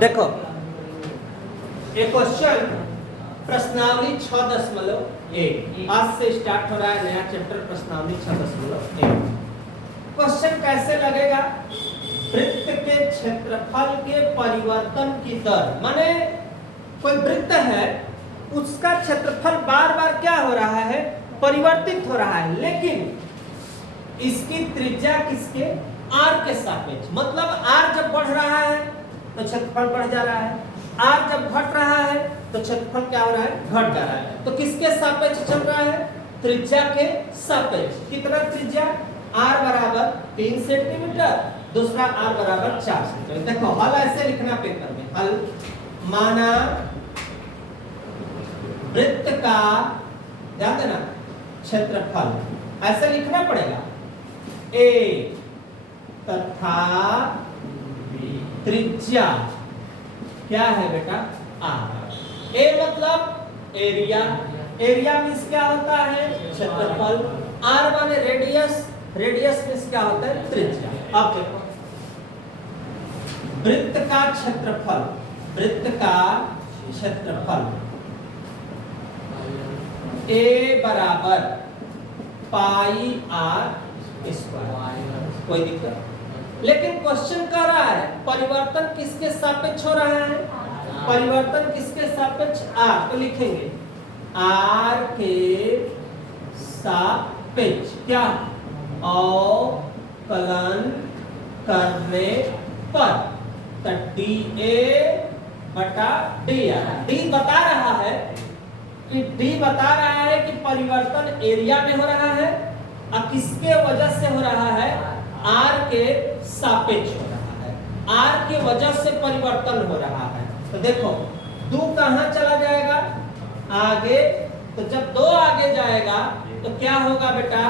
देखो एक क्वेश्चन प्रश्नावली 6.1 आज से स्टार्ट हो रहा है नया चैप्टर प्रश्नावली 6.1। क्वेश्चन कैसे लगेगा? वृत्त के क्षेत्रफल के परिवर्तन की दर, माने कोई वृत्त है उसका क्षेत्रफल बार बार क्या हो रहा है, परिवर्तित हो रहा है, लेकिन इसकी त्रिज्या किसके, r के सापेक्ष। मतलब r जब बढ़ रहा है तो क्षेत्रफल बढ़ जा रहा है, r जब घट रहा है तो क्षेत्रफल क्या हो रहा है, घट जा रहा है। तो किसके सापेक्ष चल रहा है, त्रिज्या के सापेक्ष। कितना त्रिज्या, r बराबर 3 सेंटीमीटर, दूसरा r बराबर 4 सेंटीमीटर। देखो हल ऐसे लिखना पेपर में, हल माना वृत्त का, ध्यान देना, क्षेत्रफल ऐसे लिखना पड़ेगा, a तथा त्रिज्या क्या है बेटा, r। a मतलब एरिया, एरिया मीन्स क्या होता है, क्षेत्रफल। r माने रेडियस, रेडियस मीन्स क्या होता है, त्रिज्या। अब देखो वृत्त का क्षेत्रफल, वृत्त का क्षेत्रफल a बराबर पाई r स्क्वायर, कोई दिक्कत। लेकिन क्वेश्चन कह रहा है परिवर्तन किसके सापेक्ष हो रहा है, परिवर्तन किसके सापेक्ष, r। तो लिखेंगे r के सापेक्ष क्या, अवकलन करने पर, तो dA बटा dr। d बता रहा है कि d बता रहा है कि परिवर्तन एरिया में हो रहा है और किसके वजह से हो रहा है, r के सापेक्ष हो रहा है, r के वजह से परिवर्तन हो रहा है। तो देखो 2 कहां चला जाएगा, आगे। तो जब 2 आगे जाएगा तो क्या होगा बेटा,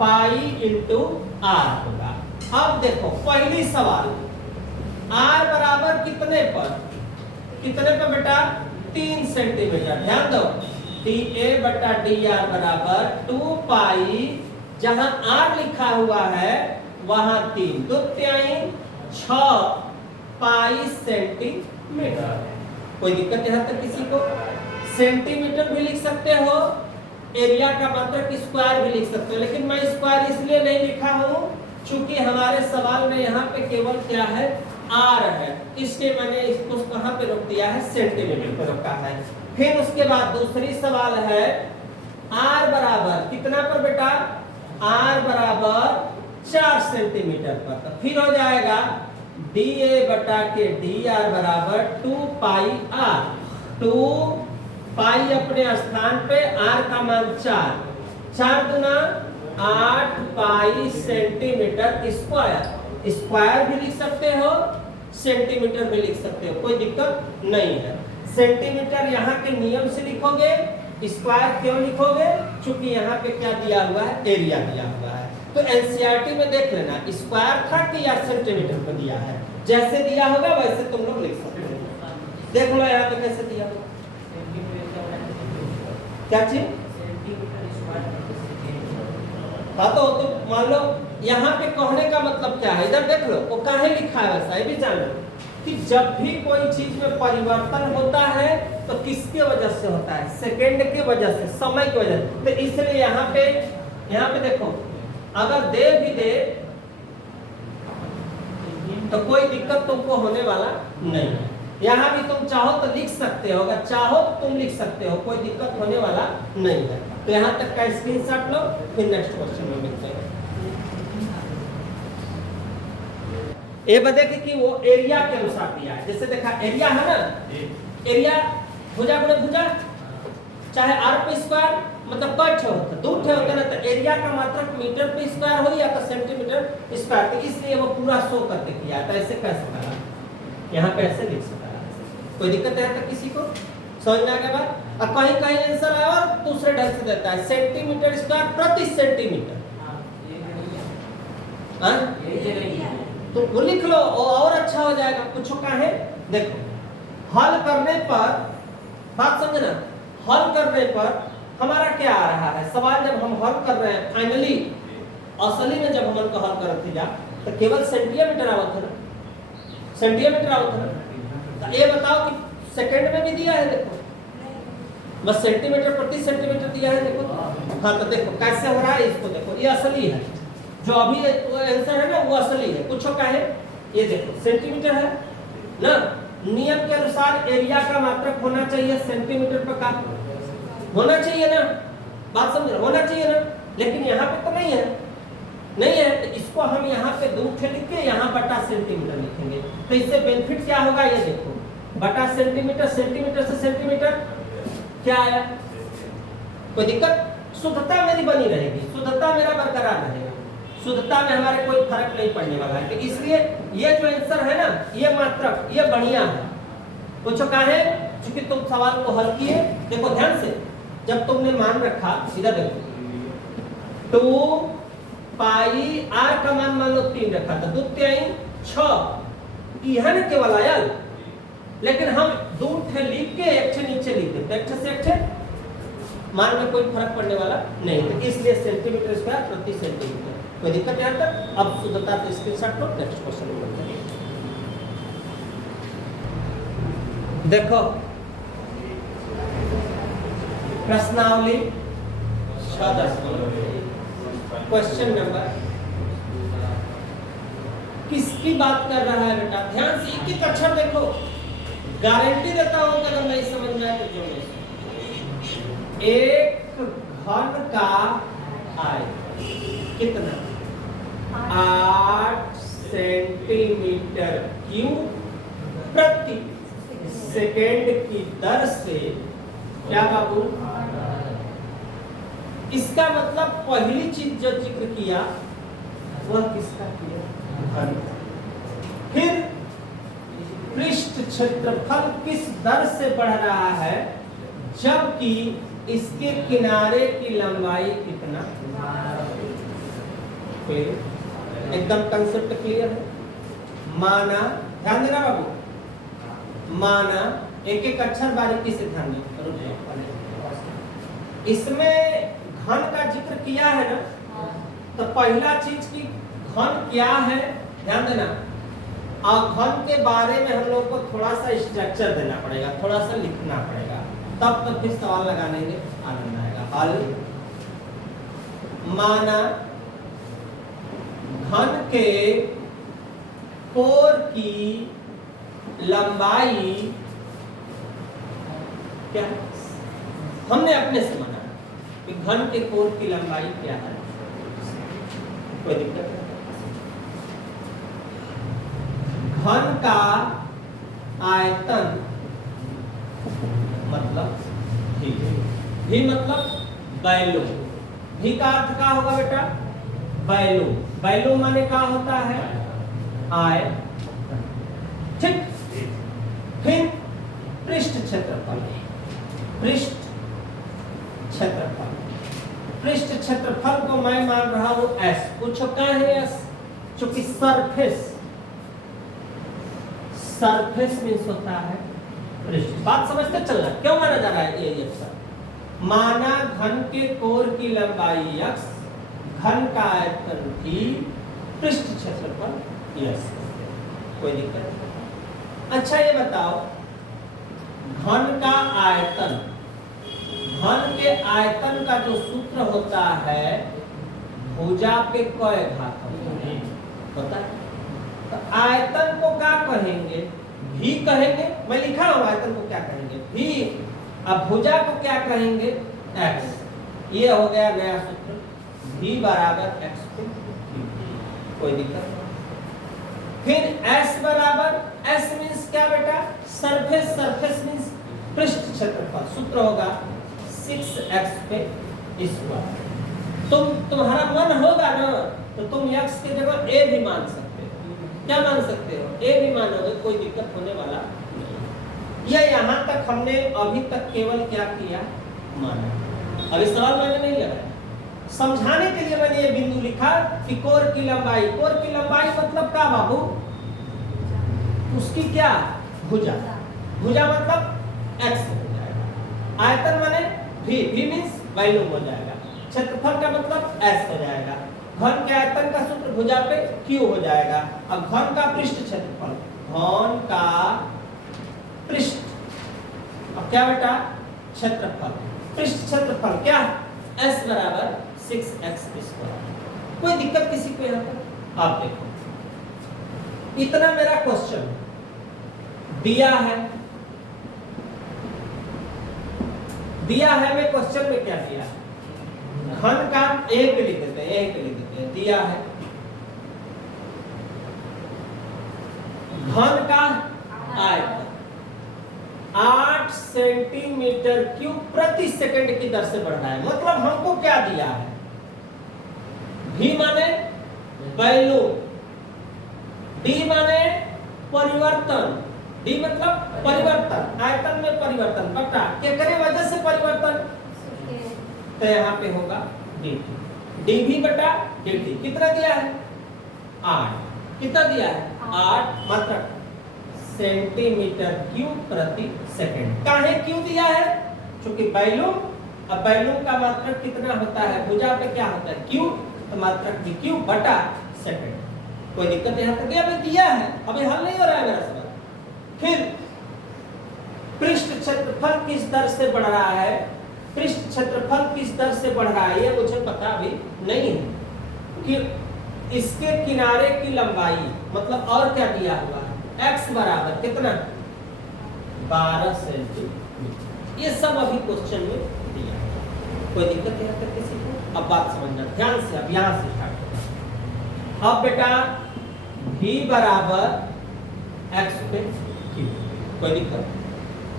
पाई इंटू r होगा। अब देखो पहली सवाल, r बराबर कितने पर, कितने पर बेटा, 3 सेंटीमीटर। ध्यान दो, dA बटा dr बराबर 2 पाई, जहां r लिखा हुआ है वहां 3, 2 तिहाई 6 पाई सेंटीमीटर। कोई दिक्कत यहां तक किसी को? सेंटीमीटर भी लिख सकते हो, एरिया का मात्रक स्क्वायर भी लिख सकते हो, लेकिन मैं स्क्वायर इसलिए नहीं लिखा हूं क्योंकि हमारे सवाल में यहाँ पे केवल क्या है, r है, इसलिए मैंने इसको कहां पे रोक दिया है, सेंटीमीटर पे रोका है। फिर उसके बाद दूसरी सवाल है r बराबर कितना पर बेटा, r बराबर 4 सेंटीमीटर पर। तो फिर हो जाएगा dA बटा के dr बराबर 2 पाई r। 2 पाई अपने स्थान पे, r का मान 4, 4 गुना 8 पाई सेंटीमीटर स्क्वायर। स्क्वायर भी लिख सकते हो, सेंटीमीटर भी लिख सकते हो, कोई दिक्कत नहीं है। सेंटीमीटर यहाँ के नियम से लिखोगे, स्क्वायर क्यों लिखोगे, क्योंकि यहाँ पे क्या दिया हुआ है, एरिया दिया हुआ है। तो एनसीईआरटी में देख लेना स्क्वायर था कि या सेंटीमीटर पे दिया है, जैसे दिया होगा वैसे तुम लोग लिख सकते हो। देख लो यहाँ पे कैसे दिया होगा, क्या चीज, हाँ तो मान लो यहाँ पे कहने का मतलब क्या है, इधर देख लो वो काहे लिखा है वैसा, ये भी जान लो कि जब भी कोई चीज में परिवर्तन होता है तो किसके वजह से होता है, सेकंड की वजह से, समय की वजह से। तो इसलिए यहाँ पे देखो अगर दे भी दे तो कोई दिक्कत तुमको होने वाला नहीं है। यहाँ भी तुम चाहो तो लिख सकते हो, अगर चाहो तो तुम लिख सकते हो, कोई दिक्कत होने वाला नहीं है। तो यहाँ तक का स्क्रीनशॉट लो, फिर नेक्स्ट क्वेश्चन में मिलते हैं। ये बताइए कि वो एरिया के अनुसार दिया है, जैसे देखा एरिया है ना, एरिया भुजा गुणे भुजा, चाहे r पे स्क्वायर, मतलब कई ठे होता, 2 ठे होता ना, तो एरिया का मात्रक मीटर पे स्क्वायर हो या तो सेंटीमीटर स्क्वायर, तो इसलिए वो पूरा शो करके किया है। तो ऐसे कैसे करा, यहाँ पे ऐसे लिख सकता है, कोई दिक्कत है तक किसी को, समझने के बाद। अब कहीं कहीं आंसर आया और दूसरे ढंग से देता है, सेंटीमीटर स्क्वायर प्रति सेंटीमीटर, तो वो लिख लो और अच्छा हो जाएगा। पूछो काहे, देखो हल करने पर, बात समझना, हल करने पर हमारा क्या आ रहा है सवाल, जब हम हल कर रहे हैं फाइनली, असली में जब हम हल करते जा तो केवल सेंटीमीटर आवत है ना, सेंटीमीटर आवत है ना, तो ये बताओ कि सेकंड में भी दिया है, देखो बस सेंटीमीटर प्रति सेंटीमीटर दिया है, देखो। हाँ तो देखो कैसे हो रहा है इसको देखो, ये असली है, जो अभी आंसर है ना वो असली है। पूछो क्या है, ये देखो सेंटीमीटर है ना, नियम के अनुसार एरिया का मात्रक होना चाहिए सेंटीमीटर पर का होना चाहिए ना, बात समझ रहे, होना चाहिए ना, लेकिन यहाँ पे तो नहीं है, नहीं है, तो इसको हम यहाँ पे 2 लिख के यहाँ बटा सेंटीमीटर लिखेंगे। तो इससे बेनिफिट क्या होगा, ये देखो बटा सेंटीमीटर, सेंटीमीटर से सेंटीमीटर क्या आया, कोई दिक्कत, शुद्धता मेरी बनी रहेगी, शुद्धता मेरा बरकरार रहेगा, शुद्धता में हमारे कोई फर्क नहीं पड़ने वाला है। तो इसलिए ये जो आंसर है ना, ये मात्रक ये बढ़िया है। पूछो क्या है, क्योंकि तुम सवाल को हल किए, देखो ध्यान से, जब तुमने मान रखा, इधर देखो 2 पाई आर का मान लो 3 रखा था, 2 3 6 यह न केवल आया, लेकिन हम 2 ठे लिख के 1 ठे नीचे लिख देते, 1 ठे से 1 ठे मान में कोई फर्क पड़ने वाला नहीं, तो इसलिए सेंटीमीटर स्क्वायर प्रति सेंटीमीटर, कोई दिक्कत यहाँ तक। अब शुद्धता तो स्क्रीनशॉट लो, नेक्स्ट क्वेश्चन में देखो प्रश्नावली 6.10 क्वेश्चन नंबर, किसकी बात कर रहा है बेटा, ध्यान से एक एक अक्षर देखो, गारंटी देता हूं अगर नहीं समझ में आए तो जो नहीं। एक घन का आयतन कितना, 8 सेंटीमीटर क्यूब प्रति सेकेंड की दर से, क्या बाबू, इसका मतलब पहली चीज जो जिक्र किया वह किसका किया, घन। फिर पृष्ठ क्षेत्रफल किस दर से बढ़ रहा है, जबकि इसके किनारे की लंबाई कितना, फिर एकदम कंसेप्ट क्लियर है। माना, ध्यान देना बाबू, माना एक एक अक्षर बारीकी से ध्यान दें, इसमें घन का जिक्र किया है ना, तो पहला चीज की घन क्या है ध्यान देना, और घन के बारे में हम लोग को थोड़ा सा स्ट्रक्चर देना पड़ेगा, थोड़ा सा लिखना पड़ेगा, तब तो फिर सवाल लगाने में आनंद आएगा। हल, माना घन के कोर की लंबाई क्या है, हमने अपने से माना कि घन के कोर की लंबाई क्या है, कोई दिक्कत नहीं। घन का आयतन मतलब भी मतलब वैल्यूम, भी का अर्थ क्या होगा बेटा, वैल्यूम, वैल्यूम माने क्या होता है, आयतन, ठीक। फिर पृष्ठ क्षेत्रफल, पृष्ठ क्षेत्रफल, पृष्ठ क्षेत्रफल को मैं मान रहा हूं एस। पूछो क्या है एस, चूंकि सरफेस, सरफेस मीन्स होता है पृष्ठ, बात समझते चलना, क्यों माना जा रहा है ये अक्षर, माना घन के कोर की लंबाई x, घन का आयतन भी, पृष्ठ क्षेत्रफल यस, कोई दिक्कत नहीं। अच्छा ये बताओ, घन का आयतन, घन के आयतन का जो सूत्र होता है, भुजा पे कय घात होता है, तो आयतन को क्या कहेंगे, भी कहेंगे, मैं लिखा हूं आयतन को क्या कहेंगे, भी, अब भुजा को क्या कहेंगे, x, ये हो गया नया सूत्र, v बराबर x को, कोई दिक्कत नहीं। फिर s बराबर, s मींस क्या बेटा, सरफेस, सरफेस मींस पृष्ठ क्षेत्रफल, सूत्र होगा 6x पे स्क्वायर। तुम्हारा मन होगा ना तो तुम x की जगह a भी मान सकते हो, क्या मान सकते हो, a भी मानोगे, कोई दिक्कत होने वाला नहीं। यह यहाँ तक हमने अभी तक केवल क्या किया, माना, अभी सवाल मैंने नहीं लगाया, समझाने के लिए मैंने ये बिंदु लिखा कि कोर की लंबाई, कोर की लंबाई मतलब क्या बाबू, उसकी क्या, भुजा, भुजा मतलब x हो जाएगा, आयतन माने v मींस वैल्यूम हो जाएगा, क्षेत्रफल का मतलब s हो जाएगा, घन के आयतन का सूत्र भुजा पे q हो जाएगा, अब घन का पृष्ठ क्षेत्रफल, घन का क्या बेटा? क्षेत्रफल। पृष्ठ क्षेत्रफल क्या? S बराबर 6x स्क्वायर। कोई दिक्कत किसी को यहाँ पर? आप देखो, इतना मेरा क्वेश्चन दिया है मैं क्वेश्चन में क्या दिया? घन का एक लिख देते हैं, दिया है घन का आयतन 8 सेंटीमीटर क्यूब प्रति सेकंड की दर से बढ़ रहा है। मतलब हमको क्या दिया है? V माने वैल्यूम, D माने परिवर्तन, D मतलब परिवर्तन, आयतन में परिवर्तन, बटा क्या करे वजह से परिवर्तन, तो यहाँ पे होगा dt, dv बटा dt। कितना दिया है? 8। कितना दिया है? 8 मात्रक सेंटीमीटर क्यूब प्रति सेकंड। काहे क्यों दिया है? क्योंकि वैल्यूम, अब वैल्यूम का मात्रक कितना होता है? भुजा पे क्या होता है? क्यूब, तो मात्रक भी क्यूब बटा सेकंड। कोई दिक्कत यहाँ तक? अभी दिया है, अभी हल नहीं हो रहा है मेरा सवाल। फिर पृष्ठ क्षेत्रफल किस दर से बढ़ रहा है? पृष्ठ क्षेत्रफल किस दर से बढ़ रहा है ये मुझे पता अभी नहीं है, कि इसके किनारे की लंबाई, मतलब और क्या दिया हुआ है? x बराबर कितना? 12 सेंटीमीटर। ये सब अभी क्वेश्चन में दिया है। कोई दिक्कत यहाँ तक किसी को? अब बात समझना ध्यान से, अब यहाँ से स्टार्ट करते। अब बेटा v बराबर x पे q। कोई दिक्कत?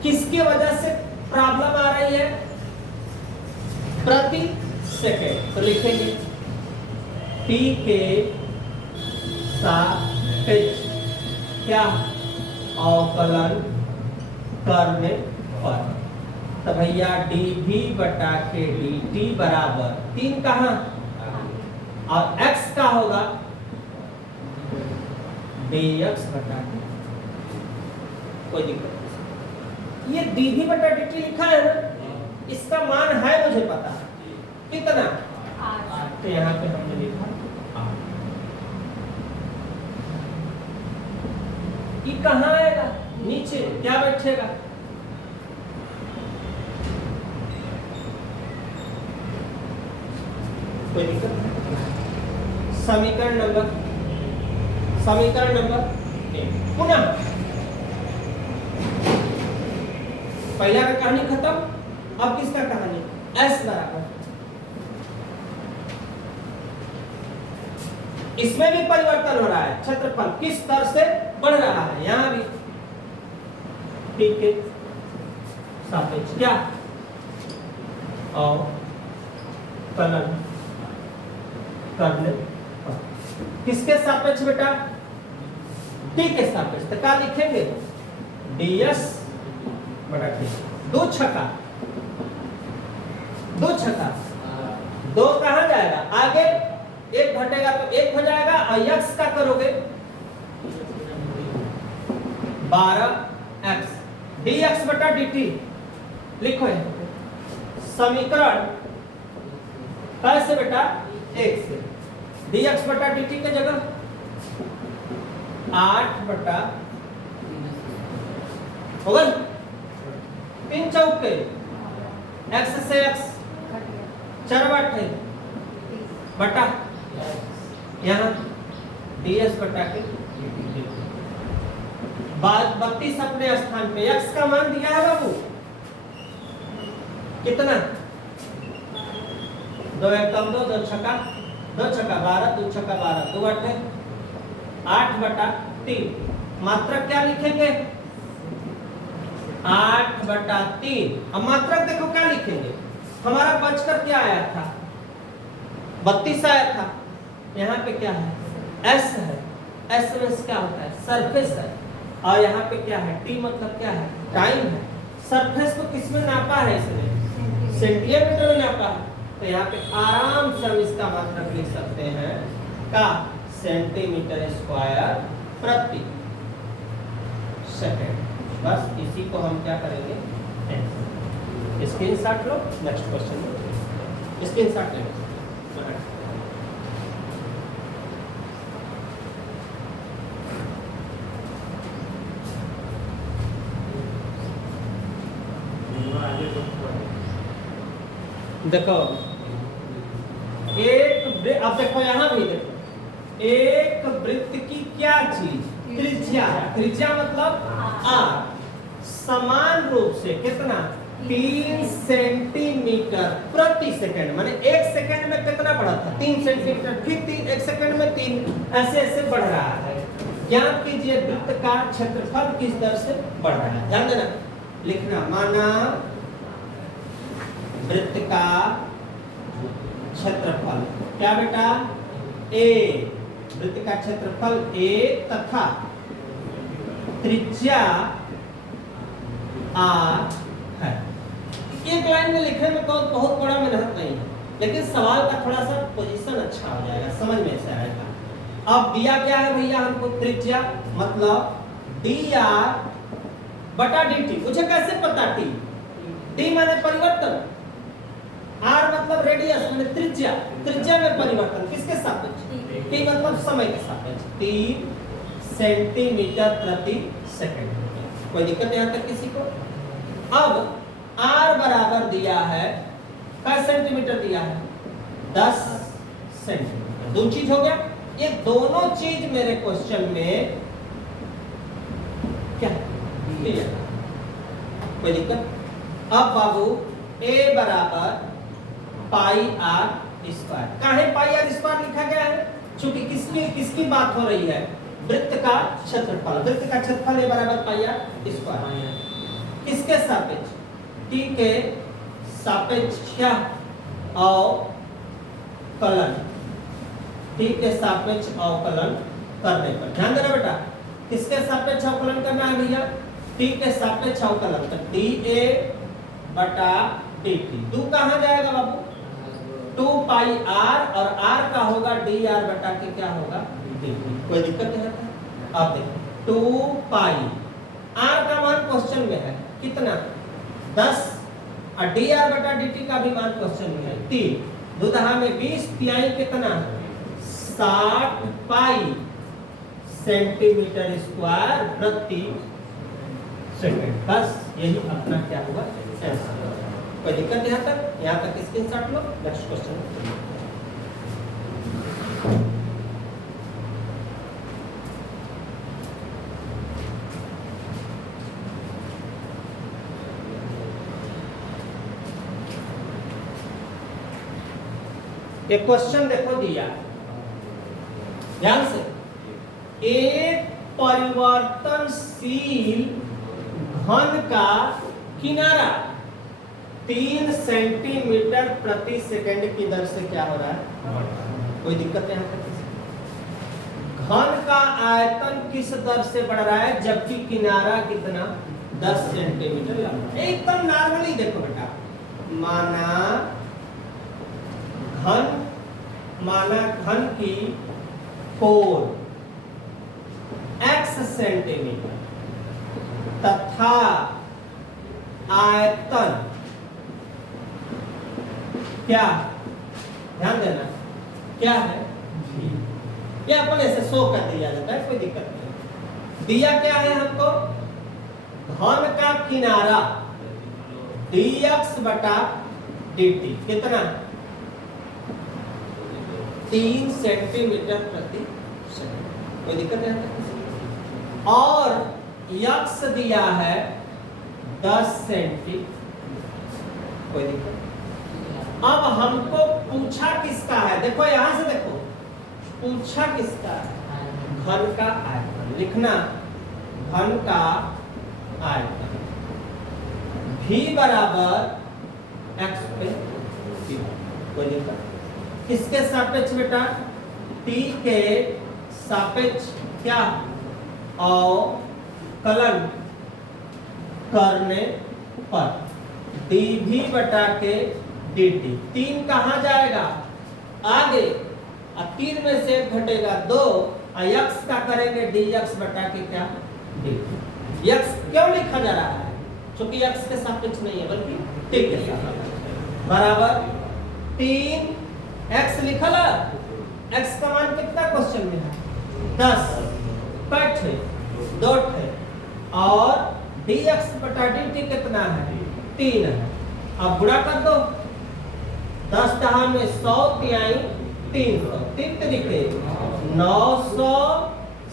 किसकी वजह से प्रॉब्लम आ रही है? प्रति सेकंड। तो लिखेंगे t के सापेक्ष क्या अवकलन करने पर, तो भैया dv बटा के dt बराबर 3 कहाँ, और x का होगा dx बटा के। कोई दिक्कत नहीं? ये dv बटा dt लिखा है ना, इसका मान है मुझे पता है कितना, तो यहाँ पे हमने लिखा 8। ये कहाँ आएगा? नीचे क्या बैठेगा? कोई दिक्कत नहीं? समीकरण नंबर 1 पुनः पहला का कहानी खत्म। अब किसका कहानी? S बराबर, इसमें भी परिवर्तन हो रहा है, क्षेत्रफल किस दर से बढ़ रहा है? यहां भी ठीक है, सापेक्ष क्या अवकलन करने पर। किसके सापेक्ष बेटा? t के सापेक्ष। तो क्या लिखेंगे? ds बटा t। दो छक्का, दो कहां जाएगा? आगे 1 घटेगा तो 1 हो जाएगा, और x का करोगे 12x dx बटा dt। लिखो समीकरण कैसे बेटा? 1 से dx बटा dt की जगह 8 बटा होगा 3 चौके, x से x 4 बटे बटा यहाँ ds बटा के बाद 32 अपने स्थान पे। x का मान दिया है बाबू कितना? 2 एकम 2, 2 छक्का 12, 2 छक्का 12, 2 अट्ठे 8 बटा 3। मात्रक क्या लिखेंगे? 8 बटा 3। अब मात्रक देखो क्या लिखेंगे? हमारा बचकर क्या आया था? 32 आया था। यहाँ पे क्या है? S है। S में क्या होता है? सरफेस है। और यहाँ पे क्या है? T मतलब क्या है? टाइम है। सरफेस को किस में नापा है? इसने सेंटीमीटर में नापा है। तो यहाँ पे आराम से हम इसका मात्रक लिख सकते हैं का सेंटीमीटर स्क्वायर प्रति सेकंड। बस इसी को हम क्या करेंगे? स्क्रीनशॉट लो, नेक्स्ट क्वेश्चन में स्क्रीनशॉट लेंगे। देखो अब देखो यहाँ भी देखो, एक वृत्त की क्या चीज, त्रिज्या। त्रिज्या मतलब आर समान रूप से कितना 3 सेंटीमीटर प्रति सेकंड, माने 1 सेकंड में कितना बढ़ा था 3 सेंटीमीटर, फिर 1 सेकंड में 3, ऐसे ऐसे बढ़ रहा है। ज्ञात कीजिए वृत्त का क्षेत्रफल किस दर से बढ़ रहा है। ध्यान देना, लिखना, माना वृत्त का क्षेत्रफल क्या बेटा a, वृत्त का क्षेत्रफल a तथा त्रिज्या r है। एक लाइन में लिखने में बहुत बड़ा मेहनत नहीं है, लेकिन सवाल का थोड़ा सा पोजीशन अच्छा हो जाएगा, समझ में से आएगा। अब दिया क्या है भैया हमको, त्रिज्या मतलब dr बटा dt। मुझे कैसे पता t, d माने परिवर्तन, r मतलब रेडियस माने त्रिज्या, त्रिज्या में परिवर्तन किसके सापेक्ष, t मतलब समय के सापेक्ष, 3 सेंटीमीटर प्रति सेकंड। कोई दिक्कत यहाँ तक किसी को। अब r बराबर दिया है, कितना सेंटीमीटर दिया है 10 सेंटीमीटर, दो चीज हो गया। ये दोनों चीज मेरे क्वेश्चन में क्या दिया, कोई दिक्कत। अब बाबू a बराबर पाई आर स्क्वायर, काहे पाई आर स्क्वायर लिखा गया है, क्योंकि किसकी बात हो रही है, वृत्त का क्षेत्रफल। वृत्त का क्षेत्रफल a बराबर पाई आर स्क्वायर, किसके सापेक्ष, t के सापेक्ष क्या, अवकलन, t के सापेक्ष अवकलन करने पर। ध्यान देना बेटा, किसके सापेक्ष अवकलन करना है भैया, t के सापेक्ष अवकलन, तो dA बटा dt। दो कहां जाएगा बाबू, 2 पाई r, और r का होगा dr बटा के क्या होगा dt। कोई दिक्कत नहीं है। अब देखो 2 पाई, r का मान क्वेश्चन में है कितना 10, और dr बटा dt का भी मान क्वेश्चन में है 3, दुदहा में 20, तिहाई कितना 60 पाई सेंटीमीटर स्क्वायर प्रति सेकंड। बस यही अपना क्या हुआ आंसर। कोई दिक्कत यहाँ तक स्क्रीनशॉट लो। नेक्स्ट क्वेश्चन, एक क्वेश्चन देखो दिया ध्यान से, एक परिवर्तनशील घन का किनारा 3 सेंटीमीटर प्रति सेकंड की दर से क्या हो रहा है, कोई दिक्कत यहाँ तक। घन का आयतन किस दर से बढ़ रहा है, जबकि किनारा कितना 10 सेंटीमीटर लंबा। एकदम नॉर्मली देखो बेटा, माना घन की कोण x सेंटीमीटर तथा आयतन क्या, ध्यान देना क्या है, ये अपन ऐसे शो कर दिया जाता है, कोई दिक्कत नहीं। दिया क्या है हमको, घन का किनारा dx बटा dt कितना 3 सेंटीमीटर प्रति सेकंड, कोई दिक्कत नहीं। और x दिया है 10 सेंटी, कोई दिक्कत। अब हमको पूछा किसका है, देखो यहां से देखो, पूछा किसका है, घन का आयतन। लिखना घन का आयतन v बराबर x पे t, कोई दिक्कत। किसके सापेक्ष बेटा, t के सापेक्ष क्या, अवकलन करने पर dv बटा के dt। 3 कहां जाएगा आगे, अब 3 में से 1 घटेगा 2, और x का करेंगे dx बटा के क्या dt। x क्यों लिखा जा रहा है, क्योंकि x के सापेक्ष नहीं है बल्कि t के सापेक्ष, बराबर 3 x लिखल, x का मान कितना क्वेश्चन में है 10, कट है 2 है, और dx बटा dt कितना है 3 है। अब गुणा कर दो, 10 दहा में 100 तिहाई 300 तीन तरीके 900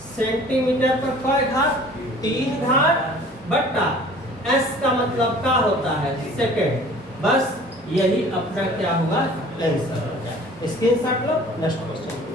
सेंटीमीटर पर कई घात 3 घात बट्टा एस का मतलब क्या होता है सेकेंड। बस यही अपना क्या होगा आंसर हो जाए। स्क्रीनशॉट लो, नेक्स्ट क्वेश्चन।